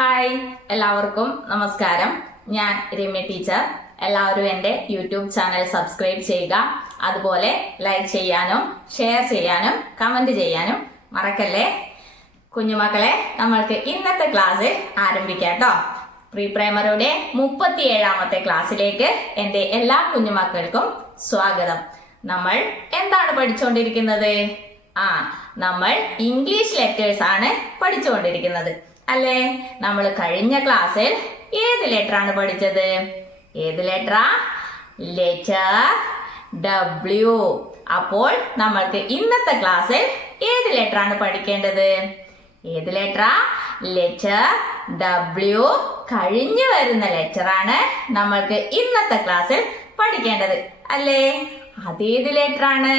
Hi, എല്ലാവർക്കും നമസ്കാരം. ഞാൻ രമ്യ ടീച്ചർ. എല്ലാവരും എൻ്റെ യൂട്യൂബ് ചാനൽ സബ്സ്ക്രൈബ് ചെയ്യുക. അതുപോലെ ലൈക്ക് ചെയ്യാനും ഷെയർ ചെയ്യാനും കമൻറ്റ് ചെയ്യാനും മറക്കല്ലേ. കുഞ്ഞുമക്കളെ, നമ്മൾക്ക് ഇന്നത്തെ ക്ലാസ് ആരംഭിക്കാം കേട്ടോ. പ്രീ പ്രൈമറിയുടെ 37ാമത്തെ ക്ലാസ്സിലേക്ക് എൻ്റെ എല്ലാ കുഞ്ഞുമക്കൾക്കും സ്വാഗതം. നമ്മൾ എന്താണ് പഠിച്ചുകൊണ്ടിരിക്കുന്നത്? നമ്മൾ ഇംഗ്ലീഷ് ലെറ്റേഴ്സ് ആണ് പഠിച്ചുകൊണ്ടിരിക്കുന്നത് അല്ലേ? നമ്മൾ കഴിഞ്ഞ ക്ലാസ്സിൽ ഏത് ലെറ്റർ ആണ് പഠിച്ചത്? ഏത് ലെറ്ററാ? Letter W. അപ്പോൾ നമ്മൾക്ക് ഇന്നത്തെ ക്ലാസ്സിൽ ഏത് ലെറ്റർ ആണ് പഠിക്കേണ്ടത്? ഏത് ലെറ്ററാ? Letter W. കഴിഞ്ഞു വരുന്ന ലെറ്റർ ആണ് നമ്മൾക്ക് ഇന്നത്തെ ക്ലാസ്സിൽ പഠിക്കേണ്ടത് അല്ലേ? അതേത് ലെറ്റർ ആണ്?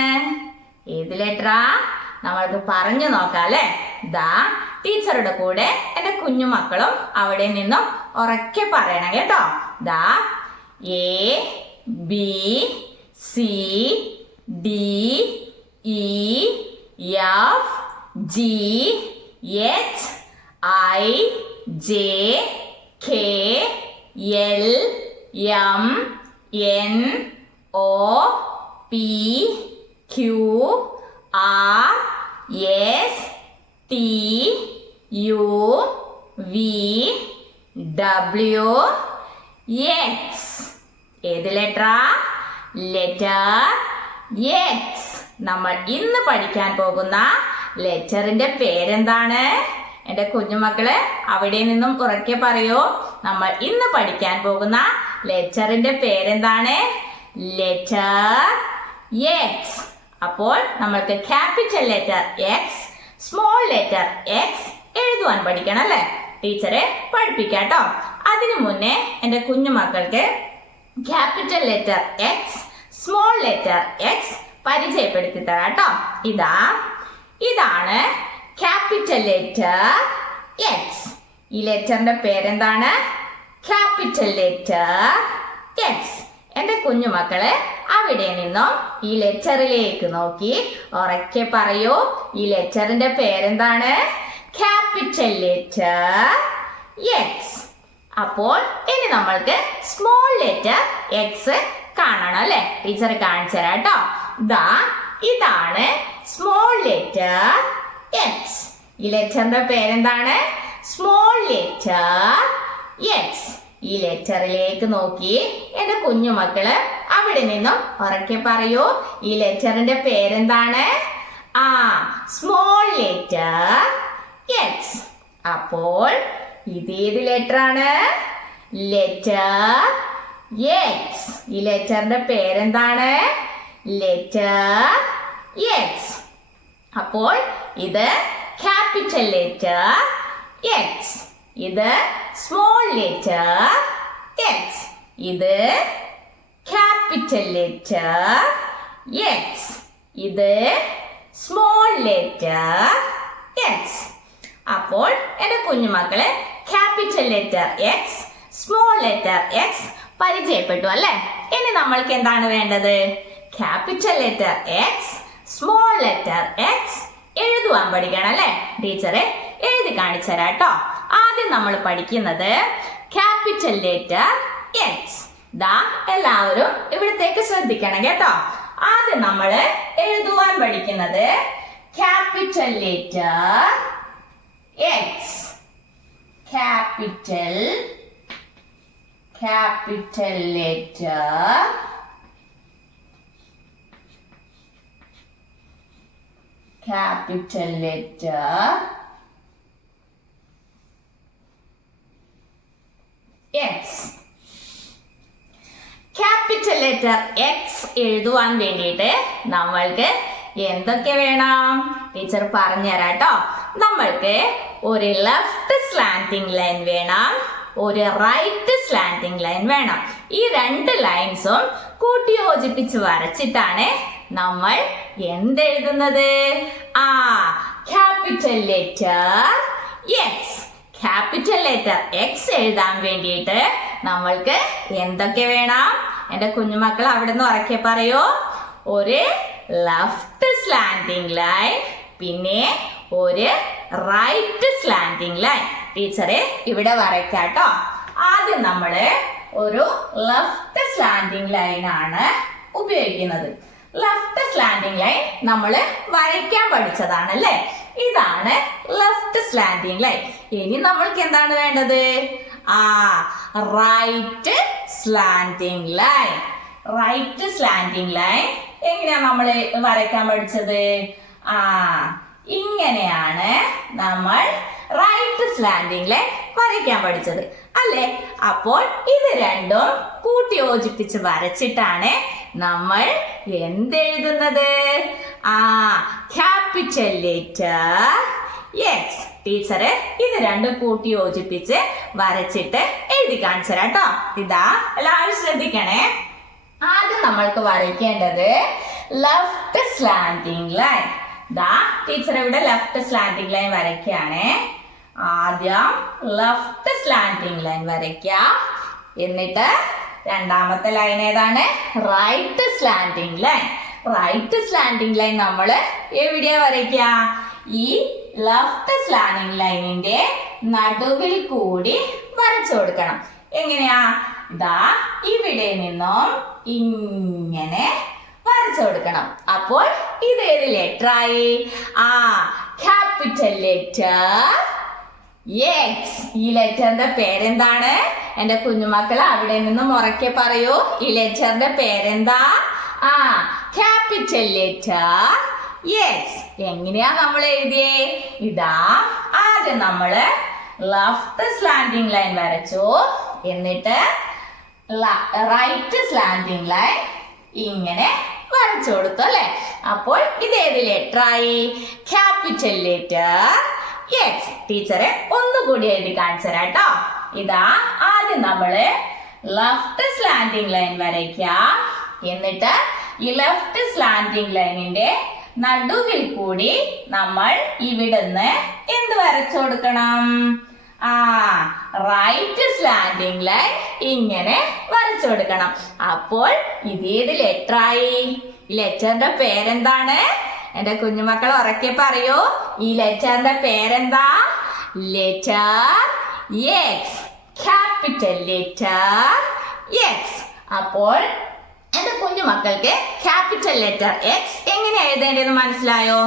ഏത് ലെറ്ററാ? നമ്മൾക്ക് പറഞ്ഞു നോക്കാം അല്ലേ? ടീച്ചറുടെ കൂടെ എൻ്റെ കുഞ്ഞുമക്കളും അവിടെ നിന്നും ഉറക്കെ പറയണം കേട്ടോ. A B C D E F G H I J K L M N O P Q R S T U V W X. ഏത് ലെറ്ററാ? Letter X. നമ്മൾ ഇന്ന് പഠിക്കാൻ പോകുന്ന ലെറ്ററിന്റെ പേരെന്താണ്? എൻ്റെ കുഞ്ഞുമക്കള് അവിടെ നിന്നും ഉറക്കെ പറയൂ. നമ്മൾ ഇന്ന് പഠിക്കാൻ പോകുന്ന ലെറ്ററിന്റെ പേരെന്താണ്? Letter X. അപ്പോൾ നമ്മൾക്ക് capital letter X, small letter X എഴുതുവാൻ പഠിക്കണം അല്ലേ? ടീച്ചറെ പഠിപ്പിക്കാം കേട്ടോ. അതിനു മുന്നേ എൻ്റെ കുഞ്ഞുമക്കൾക്ക് capital letter X, small letter X പരിചയപ്പെടുത്തി തരാം കേട്ടോ. ഇതാണ് ക്യാപിറ്റൽ ലെറ്റർ X. ഈ ലെറ്ററിന്റെ പേരെന്താണ്? Capital letter X. എൻ്റെ കുഞ്ഞുമക്കളെ അവിടെ നിന്നും ഈ ലെറ്ററിലേക്ക് നോക്കി ഉറക്കെ പറയൂ. ഈ ലെറ്ററിന്റെ പേരെന്താണ്? Capital letter X. അപ്പോൾ ഇനി നമ്മൾക്ക് സ്മോൾ ലെറ്റർ X കാണണം അല്ലെ? ടീച്ചർ കാണിച്ചു തരാം കേട്ടോ. ഇതാണ് സ്മോൾ ലെറ്റർ X. ഈ ലെറ്ററിന്റെ പേരെന്താണ്? Small letter X. ഈ ലെറ്ററിലേക്ക് നോക്കി എൻ്റെ കുഞ്ഞുമക്കള് അവിടെ നിന്നും ഉറക്കെ പറയൂ. ഈ ലെറ്ററിന്റെ പേരെന്താണ്? Small letter X. അപ്പോൾ ഇതേത് ലെറ്റർ ആണ്? Letter X. ഈ ലെറ്ററിന്റെ പേരെന്താണ്? Letter X. അപ്പോൾ ഇത് ക്യാപിറ്റൽ ലെറ്റർ X. ഇത് സ്മോൾ ലെറ്റർ X. ഇത് ക്യാപിറ്റൽ ലെറ്റർ X. ഇത് സ്മോൾ ലെറ്റർ X. അപ്പോൾ എൻ്റെ കുഞ്ഞുമക്കളെ capital letter X, small letter X പരിചയപ്പെട്ടു അല്ലേ? ഇനി നമ്മൾക്ക് എന്താണ് വേണ്ടത്? Capital letter X, small letter X എഴുതുവാൻ പഠിക്കണം അല്ലേ? ടീച്ചറെ എഴുതി കാണിച്ചു തരാം കേട്ടോ. ആദ്യം നമ്മൾ പഠിക്കുന്നത് ക്യാപിറ്റൽ ലെറ്റർ X. എല്ലാവരും ഇവിടത്തേക്ക് ശ്രദ്ധിക്കണം കേട്ടോ. ആദ്യം നമ്മൾ എഴുതുവാൻ പഠിക്കുന്നത് capital letter X. Capital letter X. Capital letter X എഴുതുവാൻ വേണ്ടിയിട്ട് നമ്മൾക്ക് എന്തൊക്കെ വേണം? ടീച്ചർ പറഞ്ഞുതരാം കേട്ടോ. നമ്മൾക്ക് ഒരു ലെഫ്റ്റ് സ്ലാന്റിംഗ് ലൈൻ വേണം, ഒരു റൈറ്റ് സ്ലാന്റിംഗ് ലൈൻ വേണം. ഈ രണ്ട് ലൈൻസും കൂട്ടി യോജിപ്പിച്ച് വരച്ചിട്ടാണ് നമ്മൾ എന്തെഴുതുന്നത്? Capital letter X. Capital letter X എഴുതാൻ വേണ്ടിയിട്ട് നമ്മൾക്ക് എന്തൊക്കെ വേണം? എൻ്റെ കുഞ്ഞുമക്കൾ അവിടെ നിന്ന് ഉറക്കെ പറയൂ. ഒരു ലെഫ്റ്റ് സ്ലാന്റിംഗ് ലൈൻ, പിന്നെ ഒരു റൈറ്റ് സ്ലാന്റിംഗ് ലൈൻ. ടീച്ചറെ ഇവിടെ വരയ്ക്കാട്ടോ. ആദ്യം നമ്മള് ഒരു ലെഫ്റ്റ് സ്ലാൻഡിങ് ലൈൻ ആണ് ഉപയോഗിക്കുന്നത്. ലെഫ്റ്റ് സ്ലാൻഡിങ് ലൈൻ നമ്മൾ വരയ്ക്കാൻ പഠിച്ചതാണ് അല്ലേ? ഇതാണ് ലെഫ്റ്റ് സ്ലാൻഡിങ് ലൈൻ. ഇനി നമ്മൾക്ക് എന്താണ് വേണ്ടത്? Right slanting line. Right slanting line എങ്ങനെയാ നമ്മൾ വരയ്ക്കാൻ പഠിച്ചത്? ഇങ്ങനെയാണ് നമ്മൾ റൈറ്റ് സ്ലാൻഡിങ് ലൈൻ വരയ്ക്കാൻ പഠിച്ചത് അല്ലേ? അപ്പോൾ ഇത് രണ്ടും കൂട്ടി യോജിപ്പിച്ച് വരച്ചിട്ടാണ് നമ്മൾ എന്തെഴുതുന്നത്? Capital letter x. ടീച്ചറ് ഇത് രണ്ടും കൂട്ടി യോജിപ്പിച്ച് വരച്ചിട്ട് എഴുതി കാണിച്ചു തരാം കേട്ടോ. ഇതാ എല്ലാവരും ശ്രദ്ധിക്കണേ. ആദ്യം നമ്മൾക്ക് വരയ്ക്കേണ്ടത് ലെഫ്റ്റ് സ്ലാൻഡിങ് ലൈൻ. ദാ ടീച്ചർ ഇവിടെ ലെഫ്റ്റ് സ്ലാൻഡിങ് ലൈൻ വരയ്ക്കുകയാണ്. ആദ്യം ലെഫ്റ്റ് സ്ലാൻഡിങ് ലൈൻ വരയ്ക്കുക. എന്നിട്ട് രണ്ടാമത്തെ ലൈൻ ഏതാണ്? Right slanting line. Right slanting line നമ്മൾ എവിടെയാ വരയ്ക്കുക? ഈ ലെഫ്റ്റ് സ്ലാൻഡിങ് ലൈനിന്റെ നടുവിൽ കൂടി വരച്ചു കൊടുക്കണം. എങ്ങനെയാ? ഇതാ ഇവിടെ നിന്നും ഇങ്ങനെ വരച്ചു കൊടുക്കണം. അപ്പോൾ ഇത് ഏത് ലെറ്റർ ആയി? Capital letter X. ഈ ലെറ്ററിന്റെ പേരെന്താണ്? എന്റെ കുഞ്ഞുമക്കൾ അവിടെ നിന്നും ഉറക്കെ പറയൂ. ഈ ലെറ്ററിന്റെ പേരെന്താ? Capital letter X. എങ്ങനെയാ നമ്മൾ എഴുതിയേ? ഇതാ ആദ്യം നമ്മള് ലെഫ്റ്റ് സ്ലാൻഡിങ് ലൈൻ വരച്ചു. എന്നിട്ട് റൈറ്റ് സ്ലാൻഡിങ് ലൈൻ ഇങ്ങനെ വരച്ചു കൊടുത്തു അല്ലെ? അപ്പോൾ ഇത് ഏത് ലെറ്റർ ആയി? Capital letter X. ടീച്ചറെ ഒന്നുകൂടി എഴുതി കാണിച്ചു തരാം കേട്ടോ. ഇതാ ആദ്യം നമ്മള് ലെഫ്റ്റ് സ്ലാൻഡിങ് ലൈൻ വരയ്ക്കുക. എന്നിട്ട് ഈ ലെഫ്റ്റ് സ്ലാൻഡിങ് ലൈനിന്റെ നടുവിൽ കൂടി നമ്മൾ ഇവിടുന്ന് എന്ത് വരച്ചു കൊടുക്കണം? റൈറ്റ് സ്ലാൻഡിങ് ലൈൻ ഇങ്ങനെ വരച്ചു കൊടുക്കണം. അപ്പോൾ ഇതേത് ലെറ്റർ ആയി? ഈ ലെറ്ററിന്റെ പേരെന്താണ്? എന്റെ കുഞ്ഞുമക്കൾ ഉറക്കെ പറയൂ. ഈ ലെറ്ററിന്റെ പേരെന്താ? Letter X. Capital letter X. അപ്പോൾ എന്റെ കുഞ്ഞുമക്കൾക്ക് ക്യാപിറ്റൽ ലെറ്റർ എക്സ് എങ്ങനെ എഴുതേണ്ടതെന്ന് മനസ്സിലായോ?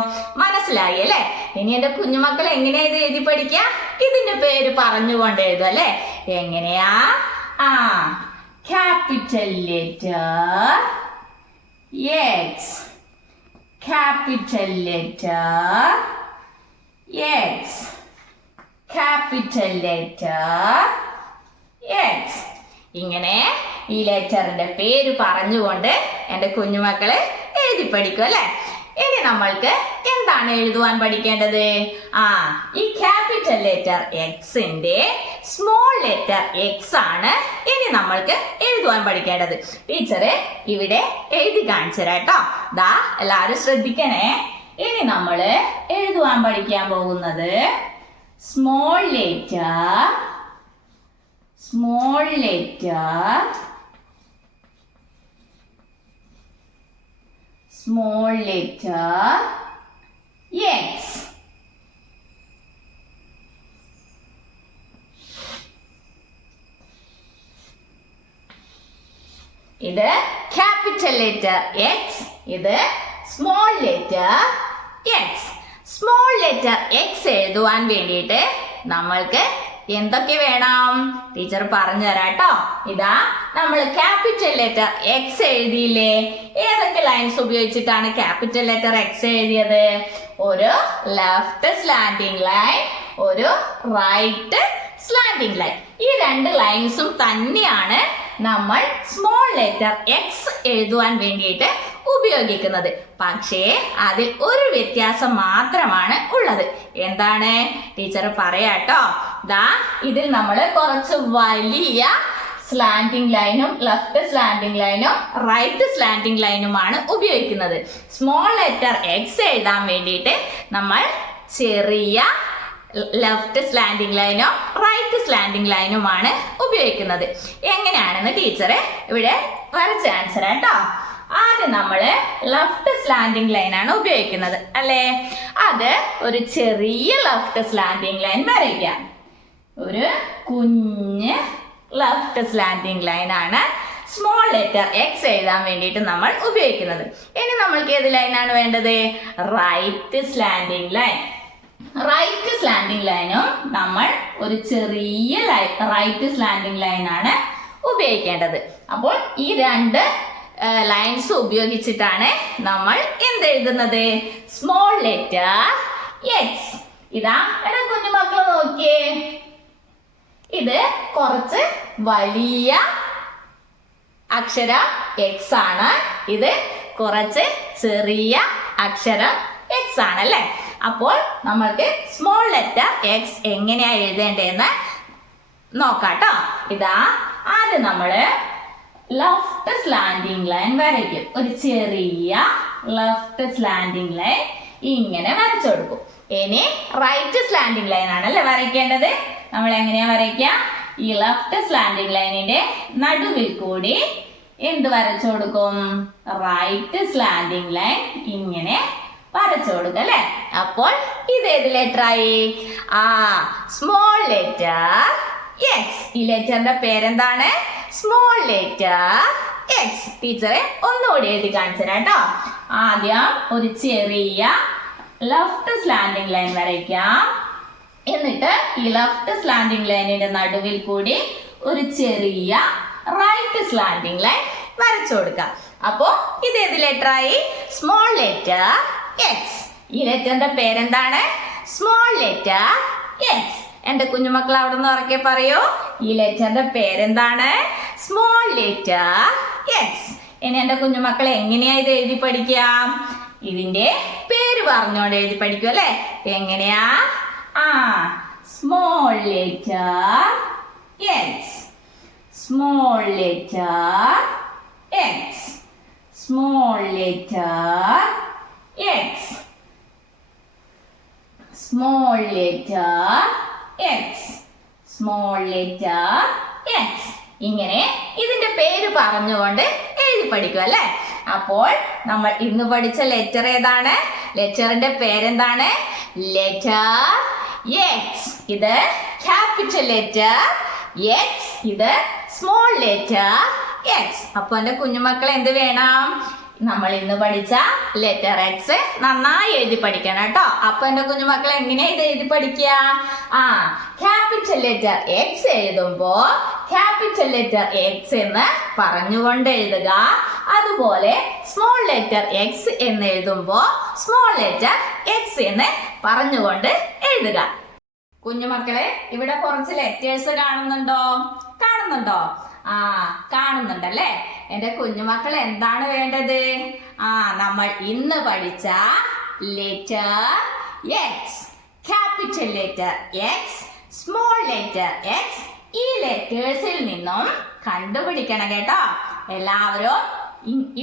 മനസ്സിലായി അല്ലേ? ഇനി എന്റെ കുഞ്ഞുമക്കൾ എങ്ങനെയാ ഇത് എഴുതി പഠിക്കുക? ഇതിന്റെ പേര് പറഞ്ഞുകൊണ്ട് എഴുതും അല്ലെ? എങ്ങനെയാ? Capital letter X. Capital letter X. Capital letter X. ഇങ്ങനെ ഈ ലെറ്ററിന്റെ പേര് പറഞ്ഞുകൊണ്ട് എന്റെ കുഞ്ഞുമക്കളെ എഴുതി പഠിക്കും അല്ലെ? ഇനി നമ്മൾക്ക് എന്താണ് എഴുതുവാൻ പഠിക്കേണ്ടത്? ഈ ക്യാപിറ്റൽ ലെറ്റർ എക്സിന്റെ സ്മോൾ ലെറ്റർ എക്സ് ആണ് ഇനി നമ്മൾക്ക് എഴുതുവാൻ പഠിക്കേണ്ടത്. ടീച്ചറ് ഇവിടെ എഴുതി കാണിച്ചു തരാം കേട്ടോ. ദാ എല്ലാവരും ശ്രദ്ധിക്കണേ. ഇനി നമ്മള് എഴുതുവാൻ പഠിക്കാൻ പോകുന്നത് സ്മോൾ ലെറ്റർ X. ഇത് ക്യാപിറ്റൽ ലെറ്റർ എക്സ്. ഇത് small letter X. Small letter X എഴുതുവാൻ വേണ്ടിയിട്ട് നമ്മൾക്ക് എന്തൊക്കെ വേണം? ടീച്ചർ പറഞ്ഞു തരാം കേട്ടോ. ഇതാ നമ്മൾ ക്യാപിറ്റൽ ലെറ്റർ എക്സ് എഴുതിയില്ലേ? ഏതൊക്കെ ലൈൻസ് ഉപയോഗിച്ചിട്ടാണ് ക്യാപിറ്റൽ ലെറ്റർ എക്സ് എഴുതിയത്? ഒരു ലെഫ്റ്റ് സ്ലാൻഡിങ് ലൈൻ, ഒരു റൈറ്റ് സ്ലാൻഡിങ് ലൈൻ. ഈ രണ്ട് ലൈൻസും തന്നെയാണ് നമ്മൾ സ്മോൾ ലെറ്റർ എക്സ് എഴുതുവാൻ വേണ്ടിയിട്ട് ഉപയോഗിക്കുന്നത്. പക്ഷേ അതിൽ ഒരു വ്യത്യാസം മാത്രമാണ് ഉള്ളത്. എന്താണ്? ടീച്ചർ പറയാട്ടോ. ദാ ഇതിൽ നമ്മൾ കുറച്ച് വലിയ സ്ലാൻഡിങ് ലൈനും ലെഫ്റ്റ് സ്ലാൻഡിങ് ലൈനും റൈറ്റ് സ്ലാൻഡിങ് ലൈനുമാണ് ഉപയോഗിക്കുന്നത്. സ്മോൾ ലെറ്റർ എക്സ് എഴുതാൻ വേണ്ടിയിട്ട് നമ്മൾ ചെറിയ ലെഫ്റ്റ് സ്ലാൻഡിങ് ലൈനോ റൈറ്റ് സ്ലാൻഡിങ് ലൈനുമാണ് ഉപയോഗിക്കുന്നത്. എങ്ങനെയാണെന്ന് ടീച്ചറെ ഇവിടെ വരച്ച് കാണിച്ചു തരാം കേട്ടോ. ആദ്യം നമ്മള് ലെഫ്റ്റ് സ്ലാൻഡിങ് ലൈൻ ആണ് ഉപയോഗിക്കുന്നത് അല്ലേ? അത് ഒരു ചെറിയ ലെഫ്റ്റ് സ്ലാൻഡിങ് ലൈൻ വരയ്ക്കാം. ഒരു കുഞ്ഞ് ലെഫ്റ്റ് സ്ലാൻഡിങ് ലൈൻ ആണ് സ്മോൾ ലെറ്റർ എക്സ് എഴുതാൻ വേണ്ടിയിട്ട് നമ്മൾ ഉപയോഗിക്കുന്നത്. ഇനി നമ്മൾക്ക് ഏത് ലൈനാണ് വേണ്ടത്? Right slanting line. Right slanting ലൈനും നമ്മൾ ഒരു ചെറിയ റൈറ്റ് സ്ലാൻഡിങ് ലൈനാണ് ഉപയോഗിക്കേണ്ടത്. അപ്പോൾ ഈ രണ്ട് ലൈൻസ് ഉപയോഗിച്ചിട്ടാണ് നമ്മൾ എന്തെഴുതുന്നത്? Small letter X. ഇതാ എടാ കുഞ്ഞുമക്കൾ നോക്കിയേ, ഇത് കുറച്ച് വലിയ അക്ഷരം എക്സ് ആണ്, ഇത് കുറച്ച് ചെറിയ അക്ഷരം എക്സ് ആണ് അല്ലേ? അപ്പോൾ നമ്മൾക്ക് സ്മോൾ ലെറ്റർ എക്സ് എങ്ങനെയാ എഴുതേണ്ടതെന്ന് നോക്കാട്ടോ. ഇതാ ആദ്യം നമ്മള് ലെഫ്റ്റ് സ്ലാൻഡിങ് ലൈൻ വരയ്ക്കും. ഒരു ചെറിയ ലെഫ്റ്റ് സ്ലാൻഡിങ് ലൈൻ ഇങ്ങനെ വരച്ചു കൊടുക്കും. ഇനി റൈറ്റ് സ്ലാൻഡിങ് ലൈൻ ആണല്ലേ വരയ്ക്കേണ്ടത്. നമ്മൾ എങ്ങനെയാ വരയ്ക്കുക? ഈ ലെഫ്റ്റ് സ്ലാൻഡിങ് ലൈനിന്റെ നടുവിൽ കൂടി എന്ത് വരച്ചു കൊടുക്കും? റൈറ്റ് സ്ലാൻഡിങ് ലൈൻ ഇങ്ങനെ വരച്ചു കൊടുക്കും അല്ലെ? അപ്പോൾ ഇത് ഏത് ലെറ്റർ ആയി? Small letter X. ഈ ലെറ്ററിന്റെ പേരെന്താണ്? Small letter X. ടീച്ചറെ ഒന്നുകൂടി എഴുതി കാണിച്ചു തരാം കേട്ടോ. ആദ്യം ഒരു ചെറിയ ലെഫ്റ്റ് സ്ലാൻഡിങ് ലൈൻ വരയ്ക്കാം. എന്നിട്ട് ഈ ലെഫ്റ്റ് സ്ലാൻഡിങ് ലൈനിന്റെ നടുവിൽ കൂടി ഒരു ചെറിയ റൈറ്റ് സ്ലാൻഡിങ് ലൈൻ വരച്ചു കൊടുക്കാം. അപ്പോ ഇത് ഏത് ലെറ്റർ ആയി? Small letter X. ഈ ലെറ്ററിന്റെ പേരെന്താണ്? Small letter X. എന്റെ കുഞ്ഞുമക്കൾ അവിടെ നിന്ന് ഉറക്കെ പറയൂ, ഈ ലെറ്ററിന്റെ പേരെന്താണ്? Small letter X. ഇനി എന്റെ കുഞ്ഞുമക്കൾ എങ്ങനെയാ ഇത് എഴുതി പഠിക്കാം? ഇതിന്റെ പേര് പറഞ്ഞോണ്ട് എഴുതി പഠിക്കും അല്ലെ? എങ്ങനെയാ? Small letter X. Small letter X. Small letter X. Small letter X. Small letter X. ഇങ്ങനെ ഇതിന്റെ പേര് പറഞ്ഞുകൊണ്ട് എഴുതി പഠിക്കും അല്ലെ? അപ്പോൾ നമ്മൾ ഇന്ന് പഠിച്ച ലെറ്റർ ഏതാണ്? ലെറ്ററിന്റെ പേരെന്താണ്? Letter X. ഇത് ക്യാപിറ്റൽ ലെറ്റർ എക്സ്, ഇത് സ്മോൾ ലെറ്റർ എക്സ്. അപ്പൊ എന്റെ കുഞ്ഞുമക്കൾ എന്ത് വേണം? നമ്മൾ ഇന്ന് പഠിച്ച ലെറ്റർ എക്സ് നന്നായി എഴുതി പഠിക്കണം കേട്ടോ. അപ്പൊ എന്റെ കുഞ്ഞുമക്കൾ എങ്ങനെയാ ഇത് എഴുതി പഠിക്കുക? ക്യാപിറ്റൽ ലെറ്റർ എക്സ് എഴുതുമ്പോ ക്യാപിറ്റൽ ലെറ്റർ എക്സ് എന്ന് പറഞ്ഞുകൊണ്ട് എഴുതുക. അതുപോലെ സ്മോൾ ലെറ്റർ എക്സ് എന്ന് എഴുതുമ്പോ സ്മോൾ ലെറ്റർ എക്സ് എന്ന് പറഞ്ഞുകൊണ്ട് എഴുതുക. കുഞ്ഞുമക്കളെ ഇവിടെ കുറച്ച് ലെറ്റേഴ്സ് കാണുന്നുണ്ടോ? കാണുന്നുണ്ടല്ലേ? എന്റെ കുഞ്ഞുമക്കൾ എന്താണ് വേണ്ടത്? നമ്മൾ ഇന്ന് പഠിച്ച letter X, capital letter X, small letter X, ഈ ലെറ്റേഴ്സിൽ നിന്നും കണ്ടുപിടിക്കണം കേട്ടോ. എല്ലാവരും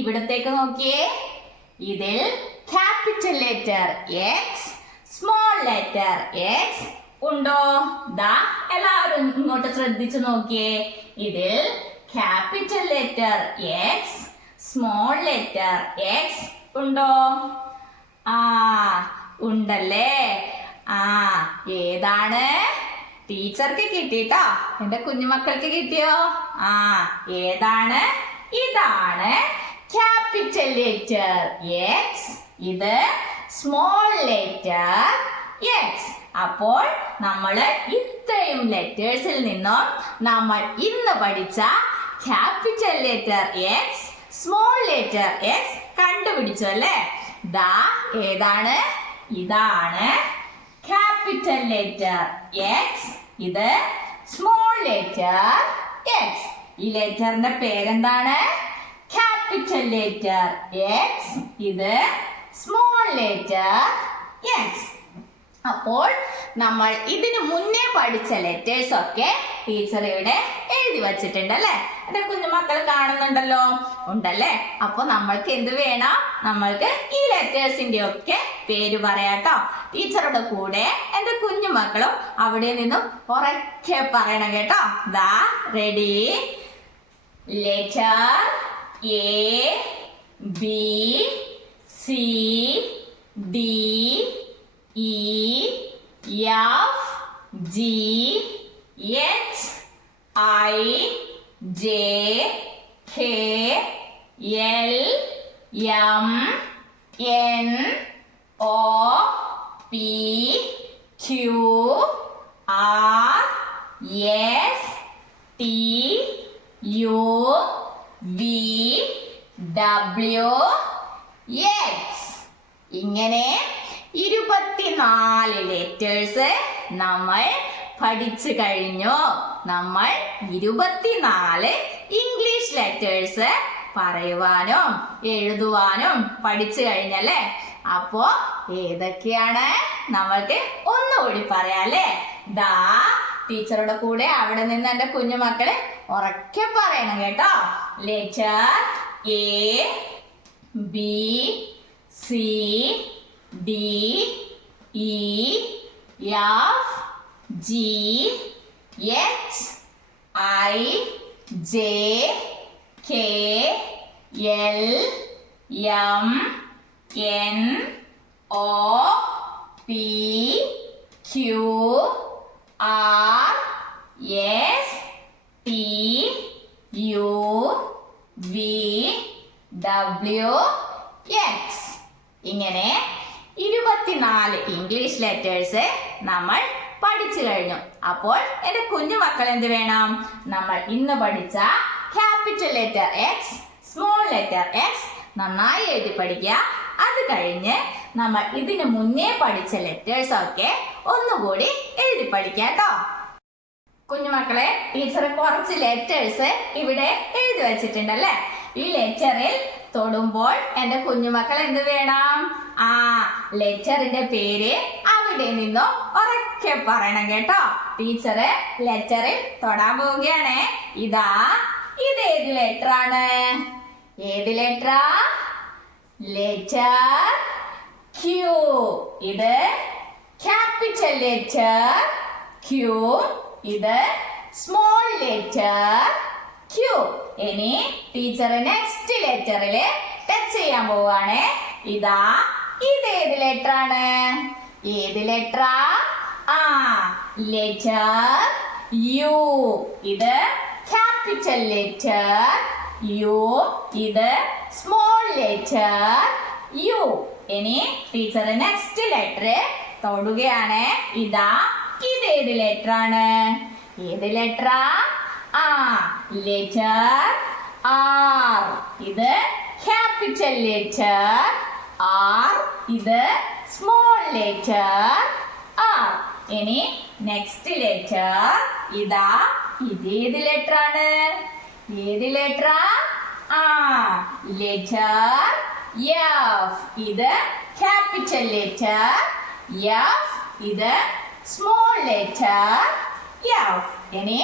ഇവിടത്തേക്ക് നോക്കിയേ. ഇതിൽ capital letter X, small letter X ഉണ്ടോ? ദാ എല്ലാവരും ഇങ്ങോട്ട് ശ്രദ്ധിച്ചു നോക്കിയേ. ഇതിൽ capital letter X, small letter X ഉണ്ടോ? ഉണ്ടല്ലേ? ഏതാണ്? ടീച്ചർക്ക് കിട്ടിട്ടോ. എന്റെ കുഞ്ഞുമക്കൾക്ക് കിട്ടിയോ? ഏതാണ്? ഇതാണ് ക്യാപിറ്റൽ ലെറ്റർ എക്സ്, ഇത് സ്മോൾ ലെറ്റർ എക്സ്. അപ്പോൾ നമ്മൾ ഇത്രയും ലെറ്റേഴ്സിൽ നിന്നും നമ്മൾ ഇന്ന് പഠിച്ച capital letter X, small letter X കണ്ടുപിടിച്ചു അല്ലേ? ഏതാണ്? ഇതാണ് ക്യാപിറ്റൽ ലെറ്റർ എക്സ്, ഇത് സ്മോൾ ലെറ്റർ എക്സ്. ഈ ലെറ്ററിന്റെ പേരെന്താണ്? ക്യാപിറ്റൽ ലെറ്റർ എക്സ്, ഇത് സ്മോൾ ലെറ്റർ എക്സ്. അപ്പോൾ നമ്മൾ ഇതിനു മുന്നേ പഠിച്ച ലെറ്റേഴ്സ് ഒക്കെ ടീച്ചർ ഇവിടെ എഴുതി വച്ചിട്ടുണ്ട് അല്ലെ? എന്റെ കുഞ്ഞുമക്കൾ കാണുന്നുണ്ടല്ലോ, ഉണ്ടല്ലേ? അപ്പൊ നമ്മൾക്ക് എന്ത് വേണം? നമ്മൾക്ക് ഈ ലെറ്റേഴ്സിന്റെ ഒക്കെ പേര് പറയാട്ടോ. ടീച്ചറുടെ കൂടെ എന്റെ കുഞ്ഞുമക്കളും അവിടെ നിന്നും ഉറക്കെ പറയണം കേട്ടോ. Ready? Letter A, B, C, D, E, F, G, I J K L M N O P Q R S T U V W X. ഇങ്ങനെ 24 ലെറ്റേഴ്സ് നമ്മൾ പഠിച്ചു കഴിഞ്ഞു. നമ്മൾ 24 ഇംഗ്ലീഷ് ലെറ്റേഴ്സ് പറയുവാനും എഴുതുവാനും പഠിച്ചു കഴിഞ്ഞല്ലേ. അപ്പോ ഏതൊക്കെയാണ് നമ്മൾക്ക് ഒന്നുകൂടി പറയാല്ലേ. ദാ ടീച്ചറുടെ കൂടെ അവിടെ നിന്ന് എന്റെ കുഞ്ഞുമക്കളെ ഉറക്കെ പറയണം കേട്ടോ. Letter A B C D E F G H I J K L M N O P Q R S T U V W X. ഇങ്ങനെ 24 ഇംഗ്ലീഷ് ലെറ്റേഴ്സ് നമ്മൾ പഠിച്ചു കഴിഞ്ഞു. അപ്പോൾ എന്റെ കുഞ്ഞു മക്കൾ എന്ത് വേണം? നമ്മൾ ഇന്ന് പഠിച്ച capital letter X, small letter X നന്നായി എഴുതി പഠിക്കുക. അത് കഴിഞ്ഞ് നമ്മൾ ഇതിനു മുന്നേ പഠിച്ച ലെറ്റേഴ്സ് ഒക്കെ ഒന്നുകൂടി എഴുതി പഠിക്കുക കേട്ടോ. കുഞ്ഞുമക്കളെ, ടീച്ചർ കുറച്ച് ലെറ്റേഴ്സ് ഇവിടെ എഴുതി വെച്ചിട്ടുണ്ടല്ലേ. ഈ ലെറ്ററിൽ തൊടുമ്പോൾ എന്റെ കുഞ്ഞുമക്കൾ എന്ത് വേണം? ലെറ്ററിന്റെ പേര് അവിടെ നിന്നും ഉറക്കെ പറയണം കേട്ടോ. ടീച്ചർ ലെറ്ററിൽ തൊടാൻ പോവുകയാണ്. ഇതാ, ഇത് ഏത് ലെറ്റർ ആണ്? ഏത് ലെറ്ററാ? Letter Q. ഇത് ക്യാപിറ്റൽ ലെറ്റർ ക്യൂ. ഇത് സ്മോൾ ലെറ്റർ ക്യൂ. ഇനി ടീച്ചർ നെക്സ്റ്റ് ലെറ്ററില് ടച്ച് ചെയ്യാൻ പോവാണ്. ഇതാ, ഇത് ഏത് ലെറ്റർ ആണ്? ഏത് ലെറ്ററാ? Letter U. ഇത് ക്യാപിറ്റൽ ലെറ്റർ യു. ഇത് സ്മോൾ ലെറ്റർ യു. ഇനി ടീച്ചർ നെക്സ്റ്റ് ലെറ്റർ തൊടുകയാണ്. ഇതാ, ഇത് ഏത് ലെറ്റർ ആണ്? ഏത് ലെറ്ററാ? Letter R. ഇത് ക്യാപിറ്റൽ ലെറ്റർ ആർ. ഇത് സ്മോൾ ലെറ്റർ ആർ. ഇനി നെക്സ്റ്റ് ലെറ്റർ. ഇതാ, ഇത് ഏത് ലെറ്റർ ആണ്? ഏത് ലെറ്ററാ? Letter F. ഇത് ക്യാപിറ്റൽ ലെറ്റർ എഫ്. ഇത് സ്മോൾ ലെറ്റർ എഫ്. ഇനി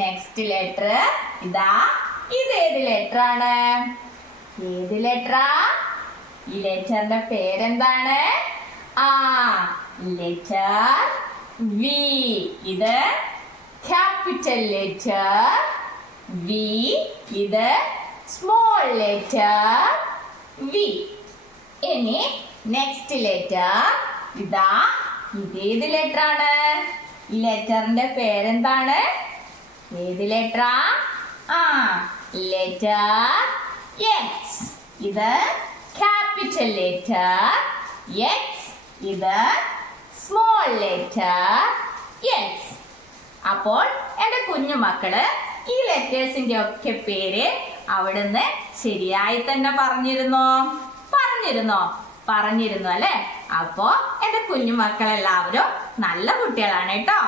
നെക്സ്റ്റ് ലെറ്റർ. ഇതാ, ഇത് ഏത് ലെറ്റർ ആണ്? ഏത് ലെറ്ററാ? ഈ ലെറ്ററിന്റെ പേരെന്താണ്? Letter V. ഇത് ക്യാപിറ്റൽ ലെറ്റർ വി. ഇത് സ്മോൾ ലെറ്റർ വി. ഇനി നെക്സ്റ്റ് ലെറ്റർ. ഇതാ, ഇതേത് ലെറ്റർ ആണ്? ഈ ലെറ്ററിന്റെ പേരെന്താണ്? ഏത് ലെറ്ററാ? Letter X. ഇത് ക്യാപിറ്റൽ ലെറ്റർ എക്സ്. ഇത് സ്മോൾ ലെറ്റർ എക്സ്. അപ്പോൾ എന്റെ കുഞ്ഞു മക്കള് ഈ ലെറ്റേഴ്സിന്റെ ഒക്കെ പേര് അവിടുന്ന് ശരിയായി തന്നെ പറഞ്ഞിരുന്നു അല്ലെ. അപ്പോ എന്റെ കുഞ്ഞു മക്കളെല്ലാവരും നല്ല കുട്ടികളാണ് കേട്ടോ.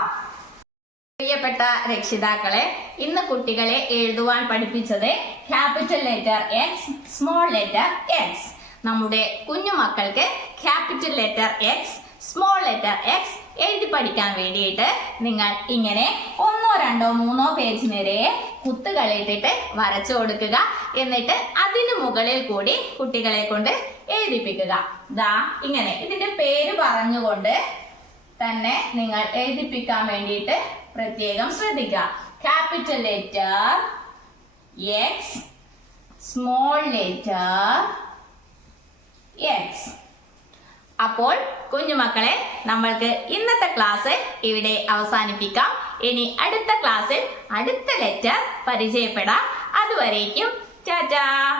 പ്രിയപ്പെട്ട രക്ഷിതാക്കളെ, ഇന്ന് കുട്ടികളെ എഴുതുവാൻ പഠിപ്പിച്ചത് capital letter X, small letter X. നമ്മുടെ കുഞ്ഞു മക്കൾക്ക് capital letter X, small letter X എഴുതി പഠിക്കാൻ വേണ്ടിയിട്ട് നിങ്ങൾ ഇങ്ങനെ 1, 2, 3 പേജ് നിറയെ കുത്തുകളിട്ടിട്ട് വരച്ചു കൊടുക്കുക. എന്നിട്ട് അതിന് മുകളിൽ കൂടി കുട്ടികളെ കൊണ്ട് എഴുതിപ്പിക്കുക. ദാ ഇങ്ങനെ ഇതിന്റെ പേര് പറഞ്ഞുകൊണ്ട് തന്നെ നിങ്ങൾ എഴുതിപ്പിക്കാൻ വേണ്ടിയിട്ട് പ്രത്യേകം ശ്രദ്ധിക്കുക. Capital letter X, small letter X. അപ്പോൾ കുഞ്ഞുമക്കളെ, നമ്മൾക്ക് ഇന്നത്തെ ക്ലാസ് ഇവിടെ അവസാനിപ്പിക്കാം. ഇനി അടുത്ത ക്ലാസ്സിൽ അടുത്ത ലെറ്റർ പരിചയപ്പെടാം. അതുവരേക്കും ടാറ്റാ.